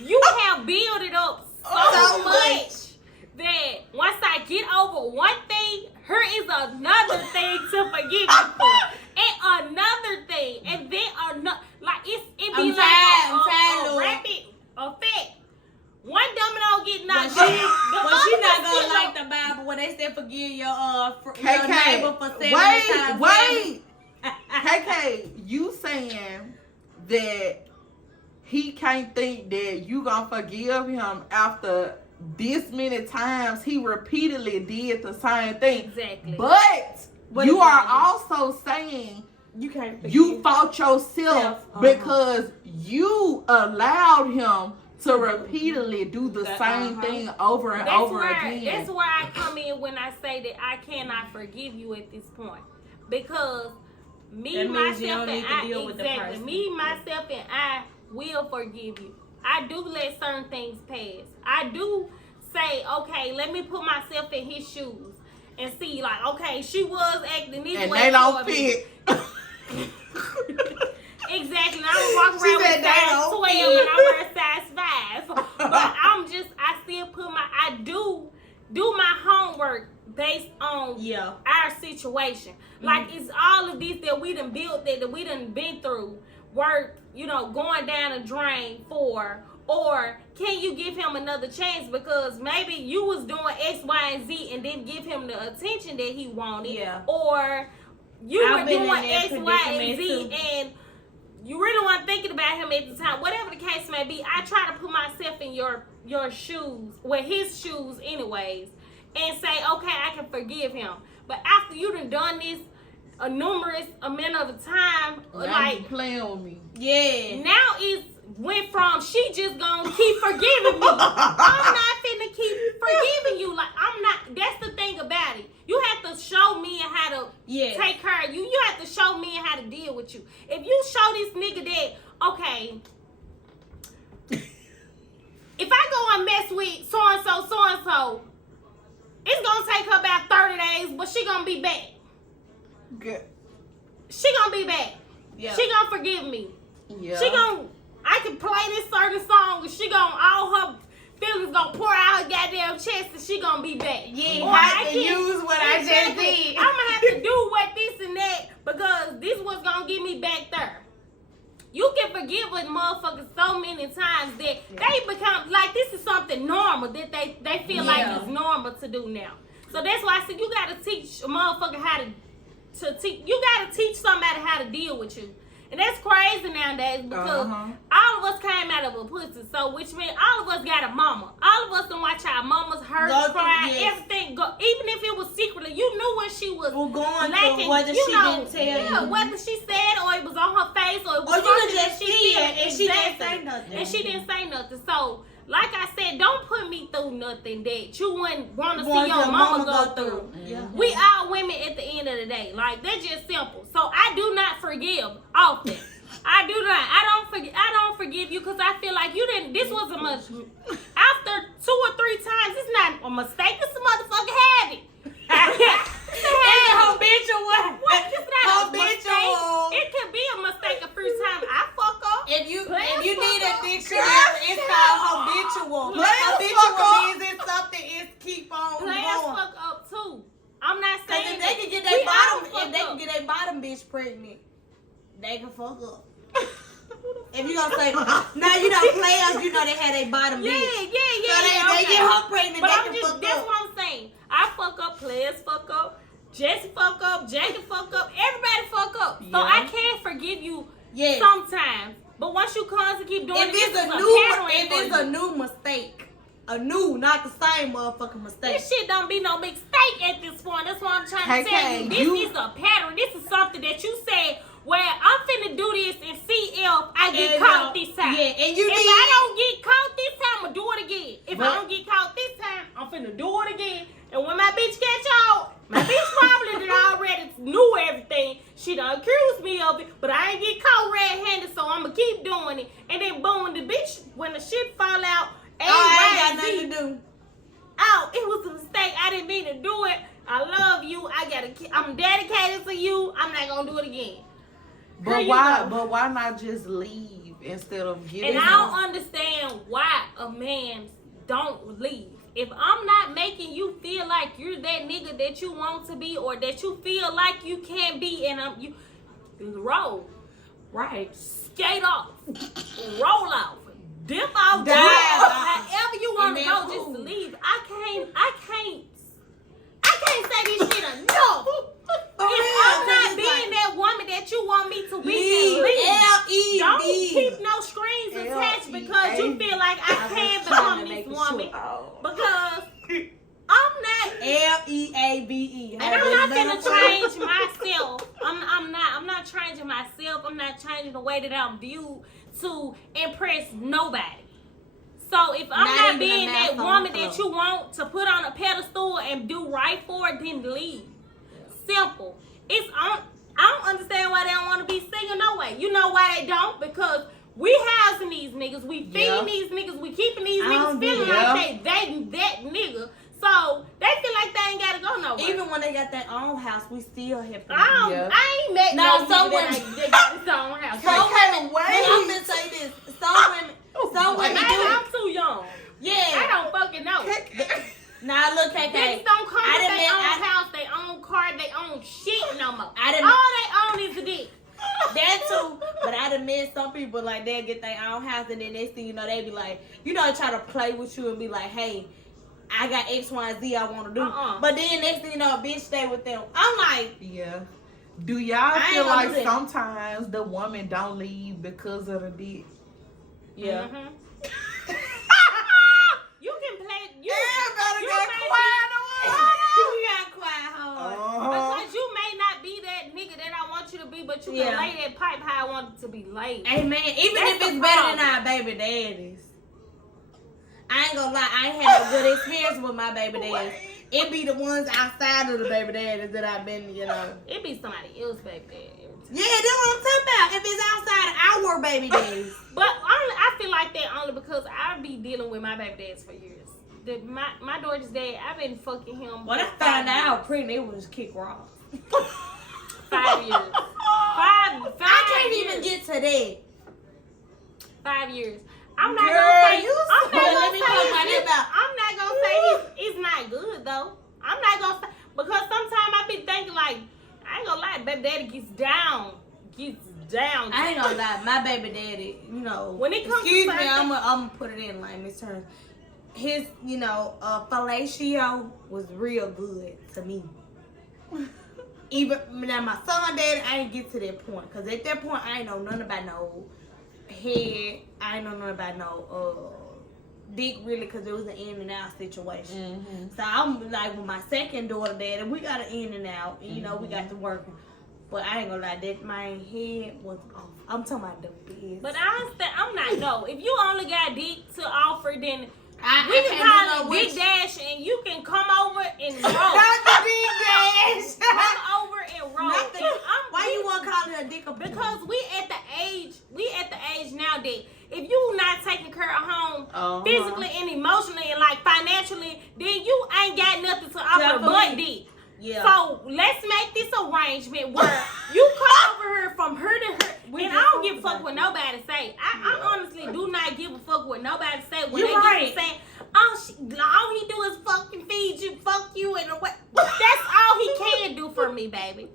You have built it up so So much that once I get over one thing, here is another thing to forgive you for, and another thing, and then another. Like it be I'm like tired, a Lord. rapid effect. One domino get But knocked she, down. but she not gonna like the Bible when they say forgive your neighbor for 7 times. Wait. KK, you saying that he can't think that you gonna forgive him after this many times he repeatedly did the same thing. Exactly. But What you is are that? also saying You can't forgive. You fought yourself Self, because you allowed him to repeatedly do the same thing over and over again. That's where I come in when I say that I cannot forgive you at this point. Because me, myself, and I, me, myself, and I will forgive you. I do let certain things pass. I do say, okay, let me put myself in his shoes and see, like, okay, she was acting this and way. And they don't fit. Exactly. I don't walk around with size 12 and I wear size 5. But I still I do my homework based on our situation. Like, it's all of this that we done built, that we done been through, work, going down a drain for. Or can you give him another chance? Because maybe you was doing X, Y, and Z and didn't give him the attention that he wanted. Yeah. Or you were doing X, Y, and Z and you really weren't thinking about him at the time. Whatever the case may be, I try to put myself in your shoes, his shoes anyways, and say, okay, I can forgive him. But after you done this a numerous amount of time, now like you playing with me. Yeah. Now it's went from she just gonna keep forgiving me. I'm not finna keep forgiving you. Like, I'm not. That's the thing about it. You have to show me how to take care of you. You have to show me how to deal with you. If you show this nigga that, okay, if I go and mess with so and so, it's gonna take her about 30 days, but she gonna be back. Good. She gonna be back. Yeah. She gonna forgive me. Yeah. I can play this certain song and she gonna, all her feelings gonna pour out her goddamn chest and she gonna be back. Yeah, or I can use what I just did. I'm gonna have to do what this and that because this was gonna get me back there. You can forgive a motherfucker so many times that they become, like, this is something normal that they feel like it's normal to do now. So that's why I said you gotta teach a motherfucker how to teach, you gotta teach somebody how to deal with you. And that's crazy nowadays because all of us came out of a pussy. So, which means all of us got a mama. All of us done watch our mamas hurt, cry, everything go. Even if it was secretly, you knew when she was going lacking, through, whether she didn't tell you. Whether she said or it was on her face or it was you could just see it and she didn't say nothing. And she didn't say nothing. So, like I said, don't put me through nothing that you wouldn't want to see your mama go through. Yeah. We all women at the end of the day. Like, that's just simple. So I do not forgive often. I do not. I don't forgive you because I feel like you didn't. This was a much. After 2 or 3 times, it's not a mistake. It's a motherfucking habit. It's a habitual. What? It's not a mistake. It could be a mistake a few times. I fuck up. If you need a dictionary, it's called habitual. Habitual means it's something. It's keep on going. Players fuck up too. I'm not saying if they can get their bottom, if they can get their bottom bitch pregnant, they can fuck up. If you gonna say, now players, they had a bottom bitch. Yeah. So they get her pregnant, but they can fuck up. That's what I'm saying. I fuck up, players fuck up, Jesse fuck up, Jackie fuck up, everybody fuck up. So I can't forgive you sometimes. But once you constantly keep doing if it's a new mistake. Not the same motherfucking mistake. This shit don't be no mistake at this point. That's what I'm trying to tell you. This is a pattern. This is something that you said, well, I'm finna do this and see if I get caught this time. Yeah, and if I don't get caught this time, I'm gonna do it again. If I don't get caught this time, I'm finna do it again. And when my bitch catch y'all, my bitch probably done already knew everything. She done accused me of it, but I ain't get caught red-handed, so I'm gonna keep doing it. And then boom, the bitch, when the shit fall out, I ain't got nothing to do. Oh, it was a mistake. I didn't mean to do it. I love you. I'm dedicated to you. I'm not gonna do it again. But why not just leave instead of giving? And I don't understand why a man don't leave. If I'm not making you feel like you're that nigga that you want to be, or that you feel like you can be, and you roll, right, skate off, roll off, dip off, however you want to go, just leave. I can't say this shit enough. If I'm not being that woman that you want me to be, leave. Don't keep no strings attached because you feel like I can become this woman. Because I'm not LEAVE. And I'm not gonna change myself. I'm not trying I'm not changing the way that I'm viewed to impress nobody. So if I'm not being that woman that you want to put on a pedestal and do right for, then leave. Simple. I don't understand why they don't want to be single no way. You know why they don't? Because we housing these niggas, we feeding these niggas, we keeping these niggas feeling like they dating that nigga. So they feel like they ain't gotta go nowhere. Even when they got their own house, we still have to. I ain't met no nigga that got his own house. Some women, I'm gonna say this. Some women do. I'm too young. Yeah. I don't fucking know. Nah, look, KK. Niggas don't come with their own house, their own car, their own shit no more. All they own is a dick. That too. But I done met some people like they get their own house and then next thing you know, they be like, you know, try to play with you and be like, hey, I got X, Y, and Z I want to do. But then next thing you know, a bitch stay with them. I'm like, yeah. Do y'all feel like sometimes the woman don't leave because of the dick? Yeah. Mm-hmm. You can play. Everybody got quiet. You got quiet, hard. Because you may not be that nigga that I want you to be, but you can lay that pipe how I want it to be laid. Hey man, even if it's better than our baby daddies. I ain't gonna lie, I ain't had a good experience with my baby daddies. It be the ones outside of the baby daddies that I've been, you know. It be somebody else baby daddy. Yeah, that's what I'm talking about. If it's outside our baby daddies. But I feel like that only because I be dealing with my baby daddies for years. My daughter's dad, I've been fucking him. When I found out how pregnant, it was kick rocks. 5 years. Five I can't years. even get to that. 5 years. I'm not Girl, gonna say. you I'm not gonna say about. I'm not gonna say he's not good though. I'm not gonna say because sometimes I be thinking like I ain't gonna lie, baby daddy gets down. I ain't gonna lie, my baby daddy, you know. When it comes excuse to me, I'm gonna put it in layman's terms. His, you know, fellatio was real good to me. Even now, my son daddy, I ain't get to that point because at that point I ain't know nothing about no head. I ain't know nothing about no dick really because it was an in and out situation. Mm-hmm. So I'm like with my second daughter daddy, we got an in and out. And, you know, we got to working. But I ain't gonna lie, that my head was off. I'm talking about the biz. But I'm not, no. If you only got dick to offer, then we I can call it Dick Dash and you can come over and roll. Not the Dick Dash. Come over and roll. Why you want to call it a dick? Because we at the age now that if you not taking care of home physically and emotionally and like financially, then you ain't got nothing to offer but dick. Yeah. So let's make this arrangement where you come over here from her to her, and I don't give a fuck what nobody say. I honestly do not give a fuck what nobody say when they get to saying, all he do is fucking feed you, fuck you, and what? That's all he can do for me, baby.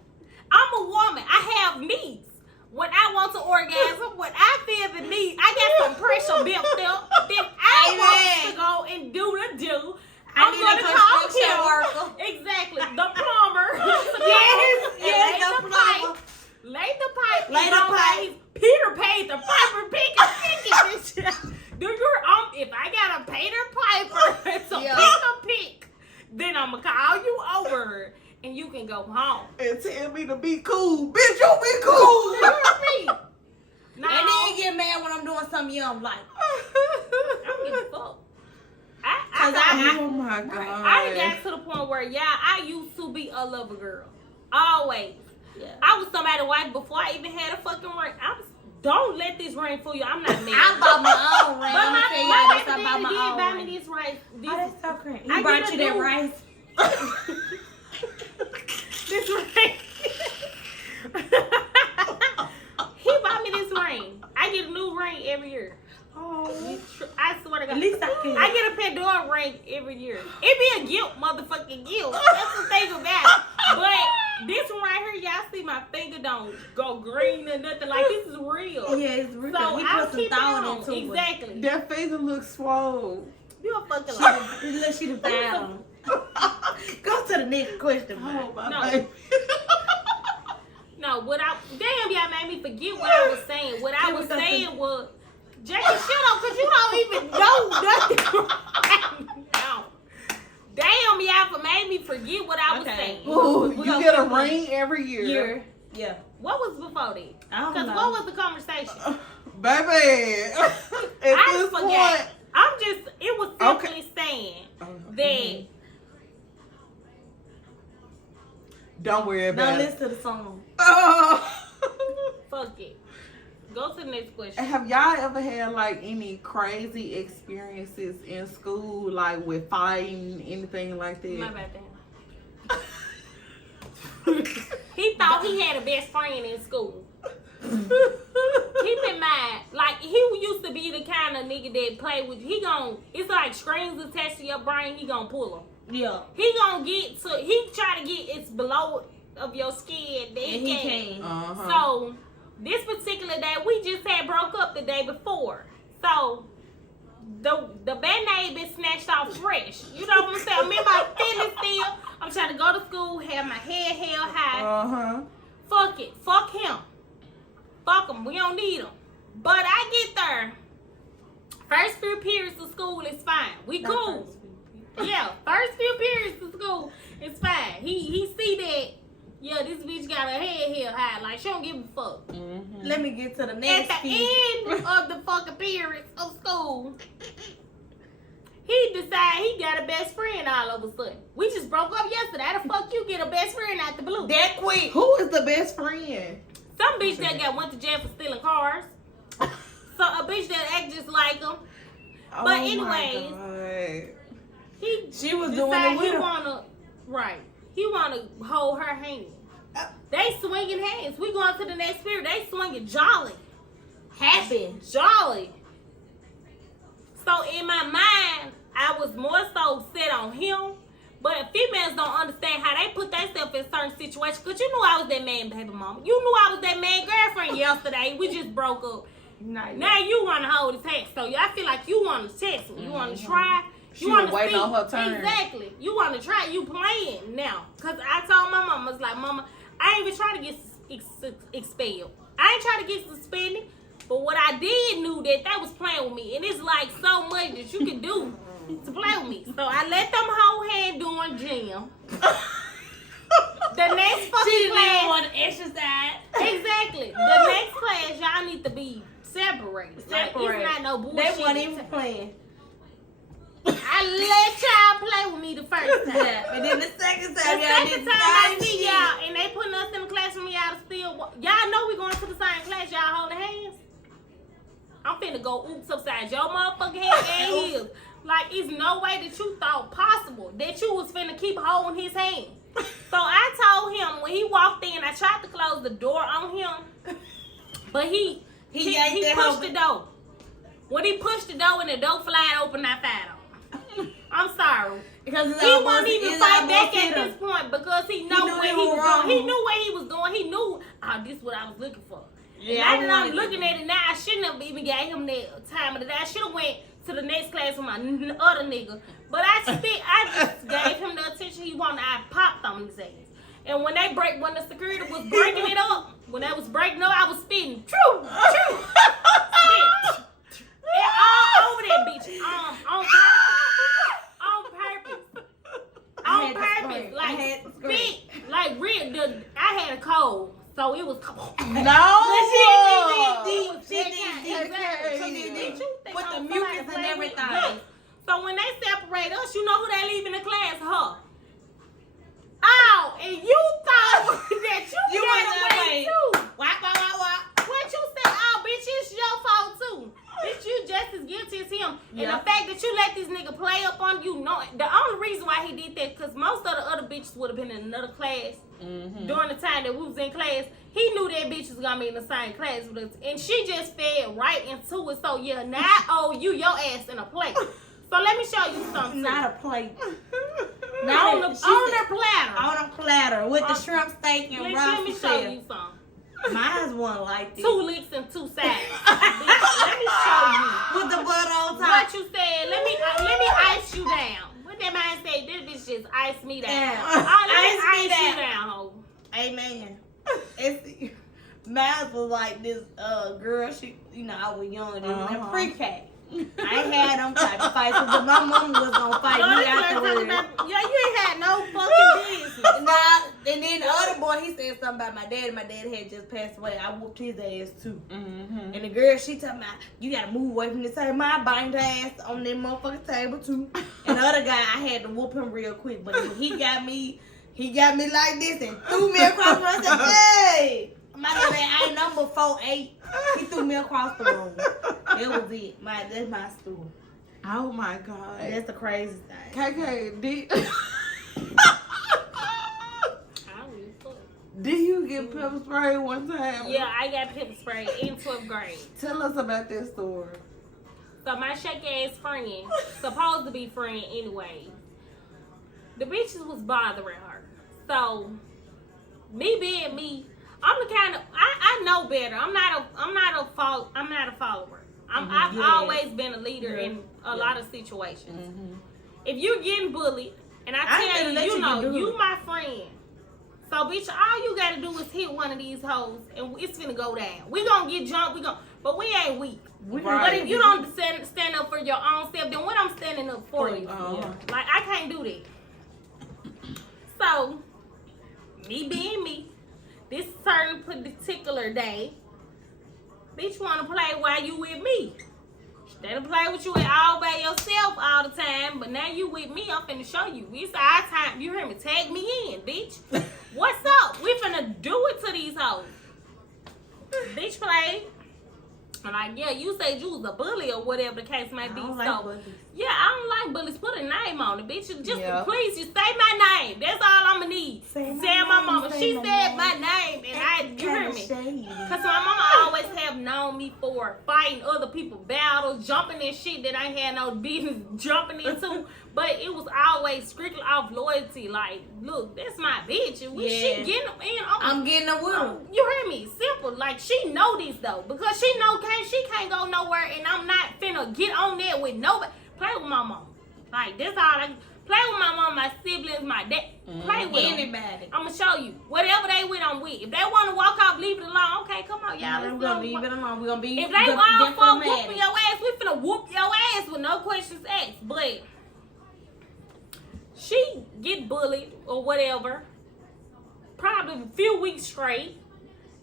I'm a woman. I have needs. When I want to orgasm, when I feel the need, I got some pressure built up. Then I want to go and do the do. I'm going to call him. Exactly. The plumber. Yes, the plumber. Lay the pipe. Peter paid the piper pick. Do your if I gotta pay the piper to pick a pick, then I'ma call you over and you can go home. And tell me to be cool. Bitch, you be cool. No. And then get mad when I'm doing something you don't like. I don't give a fuck. Oh my God. I got to the point where, I used to be a lover girl. Always. Yeah. I was somebody's wife before I even had a fucking ring. Don't let this ring fool you. I'm not married. I bought my own ring. But I'm my tell y'all this. I baby bought daddy my did buy own me ring. this rice. Oh, that's so crazy. I He brought get you a that new- rice? This ring. He bought me this ring. I get a new ring every year. Oh. I swear to God. At least I can. I get a Pandora ring every year. It be a guilt, motherfucking guilt. That's the thing about it. But this one right here, y'all see my finger don't go green or nothing. Like, this is real. Yeah, it's real. So He I'll put some keep it thought on. into it. Exactly. That finger looks swole. You a fucking liar. She the found. Go to the next question, man. Oh, my No. baby. No, damn, y'all made me forget what I was saying. What I was saying was, Jackie, shut up, because you don't even know nothing. No. Damn, y'all made me forget what I was saying. Ooh, you get a ring every year. Yeah. What was before that? I don't Because know. what was the conversation? Baby, at I this forgot. point. It was simply saying that. Don't worry about Don't it. listen to the song. Fuck it. Go to the next question. Have y'all ever had like any crazy experiences in school, like with fighting, anything like that? My bad, damn. He thought he had a best friend in school. Keep in mind, like, he used to be the kind of nigga that play with, it's like strings attached to your brain, he gonna pull them. Yeah. He try to get it's below of your skin that he can't. So, this particular day, we just had broke up the day before. So, the band-aid been snatched off fresh. You know what I'm saying? Me and my feelings still. I'm trying to go to school, have my head held high. Fuck it. Fuck him. Fuck him. We don't need him. But I get there. First few periods of school is fine. We cool. Yeah, first few periods of school is fine. He see that, yeah, this bitch got her head held high. Like, she don't give a fuck. Let me get to the next At the end of the fucking periods of school, he decided he got a best friend all of a sudden. We just broke up yesterday. How the fuck you get a best friend out the blue? that quick. Who is the best friend? Some bitch that went to jail for stealing cars. So a bitch that act just like him. But anyways, She was decided doing it with he her. wanna hold her hand. They swinging hands. We going to the next period. They swinging jolly, happy, jolly. So in my mind, I was more so set on him. But females don't understand how they put themselves in certain situations. Because you knew I was that man baby mama. You knew I was that man girlfriend yesterday. We just broke up. Now you want to hold his hand. So I feel like you want to test him. You want to try. She was waiting on her turn. Exactly. You want to try. You playing now. Because I told my mama, I was like, Mama, I ain't even trying to get expelled. I ain't trying to get suspended. But what I did knew that they was playing with me. And it's like so much that you can do to play with me. So I let them hold hand during gym. The next fucking class. On the exercise. Exactly. The next class, y'all need to be separated. Like, it's not no bullshit. They weren't even playing. I let y'all play with me the first time. And then the second The time, second time I see y'all and they putting us in the classroom, y'all still y'all know we going to the same class, y'all holding hands. I'm finna go oops upside your motherfucking head and his. Like, it's no way that you thought possible that you was finna keep holding his hand. So I told him when he walked in, I tried to close the door on him, but he pushed the door. When he pushed the door and the door flied open, I fired him. I'm sorry. Because He won't even fight back at this point because he know where he was going. He knew where he was going. He knew, this is what I was looking for. Yeah, Now that I'm looking at it now, I shouldn't have even gave him that time of the day. I should have went to the next class with my other nigga. But I just gave him the attention he wanted. I popped on his ass. And when when the security was breaking it up, when they was breaking up, I was spitting. True. Spit. And all over that bitch. On purpose. Like, spit. Like, real. I had a cold. So it was with the mucus and everything. So when they separate us, you know who they leave in the class? Her. Oh, and you thought that you got away too. Why? What you said? Oh, bitch, it's your fault too. Bitch, you just as guilty as him. And the fact that you let this nigga play up on you, the only reason why he did that, because most of the other bitches would have been in another class during the time that we was in class. He knew that bitch was gonna be in the same class with us, and she just fed right into it. So yeah, now I owe you your ass in a plate. So let me show you something. Not a plate. On the platter. On a platter with the shrimp steak and rice. Let me show you something. Mine's one like this. 2 licks and 2 sides. Let me show you. With the butter on top. What you said? Let me ice you down. What that man said? This bitch just ice me down. Yeah. Let me ice you down, ho. Amen. Mine was like this girl. She, I was young. They was in pre-K. I ain't had them type of fights, but my mama was gonna fight me afterwards. Yeah, you ain't had no fucking business. And then the other boy, he said something about my dad. My dad had just passed away. I whooped his ass too. Mm-hmm. And the girl, she talking about, you gotta move away from the table. I banged her ass on that motherfucking table too. And the other guy, I had to whoop him real quick. But when he got me like this and threw me across the room. I said, hey! My dad, I ain't number 4'8". He threw me across the room. That was it. That's my story. Oh my God. That's the crazy thing. KK, I don't give a fuck. did you get pepper spray one time? Yeah, I got pepper spray in 12th grade. Tell us about that story. So my shake ass friend, supposed to be friend anyway, the bitches was bothering her. So me being me, I'm the kind of I know better. I'm not a follower. I've always been a leader in a lot of situations. Mm-hmm. If you're getting bullied, and I tell you, you my friend. So bitch, all you gotta do is hit one of these hoes, and it's finna go down. We gonna get jumped. But we ain't weak. Right. But if you don't stand up for your own self, then what I'm standing up for you? Like I can't do that. So me being me. This certain particular day, bitch wanna play while you with me. Instead of play with you all by yourself all the time, but now you with me, I'm finna show you. It's our time. You hear me? Tag me in, bitch. What's up? We finna do it to these hoes. Bitch play. I'm like, yeah, you said you was a bully or whatever the case may be. Yeah, I don't like bullies. Put a name on it, bitch. Just please, just say my name. That's all I'ma need. Say my mama. She said my name, and you hear me? Cause my mama always have known me for fighting other people's battles, jumping in shit that I ain't had no business jumping into. But it was always strictly off loyalty. Like, look, that's my bitch, and she getting in. I'm getting her with her. You hear me? Simple. Like she know this though, because she know she can't go nowhere, and I'm not finna get on there with nobody. Play with my mom. Like this all I play with my mom, my siblings, my dad. Play with anybody. I'm gonna show you. Whatever they with, I'm with. If they wanna walk off, leave it alone. Okay, come on, y'all. We're gonna leave it alone. We're gonna be. If they all for whooping your ass, we finna whoop your ass with no questions asked. But she get bullied or whatever, probably a few weeks straight.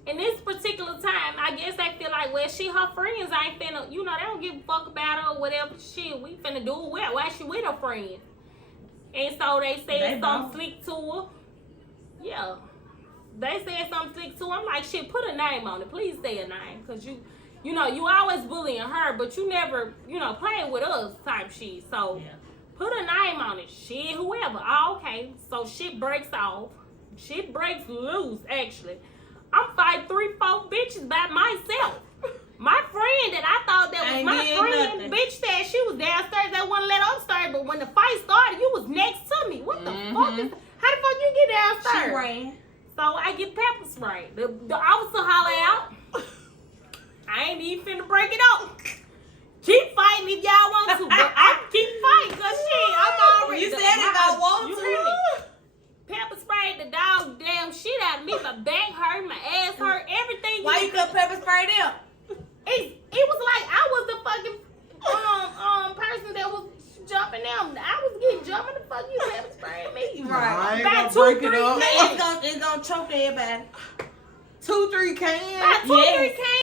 And this particular time, I guess they feel like, well, her friends ain't finna, they don't give a fuck about her or whatever. Shit, we finna do it well. Why she with her friends? And so they said something slick to her. Yeah. They said something slick to her. I'm like, shit, put a name on it. Please say a name. Because you always bullying her, but you never, playing with us type shit. So put a name on it. Shit, whoever. Oh, okay. So shit breaks off. Shit breaks loose, actually. I'm fighting 3-4 bitches by myself. My friend that I thought that was my friend, bitch said she was downstairs. They wouldn't let her upstairs, but when the fight started, you was next to me. What the fuck is? How the fuck you get downstairs? She ran. So I get pepper spray. The officer holler out. I ain't even finna break it up. Keep fighting if y'all want to, but I keep fighting because shit, I'm already. You said if I want to. Pepper sprayed the dog damn shit out of me. My back hurt, my ass hurt, everything. Why you got pepper sprayed them? It was like I was the fucking person that was jumping them. I was getting jumped. The fuck you pepper spraying me? Right. About 2-3 cans. It's gonna choke everybody. 2-3 cans. About 2-3 cans.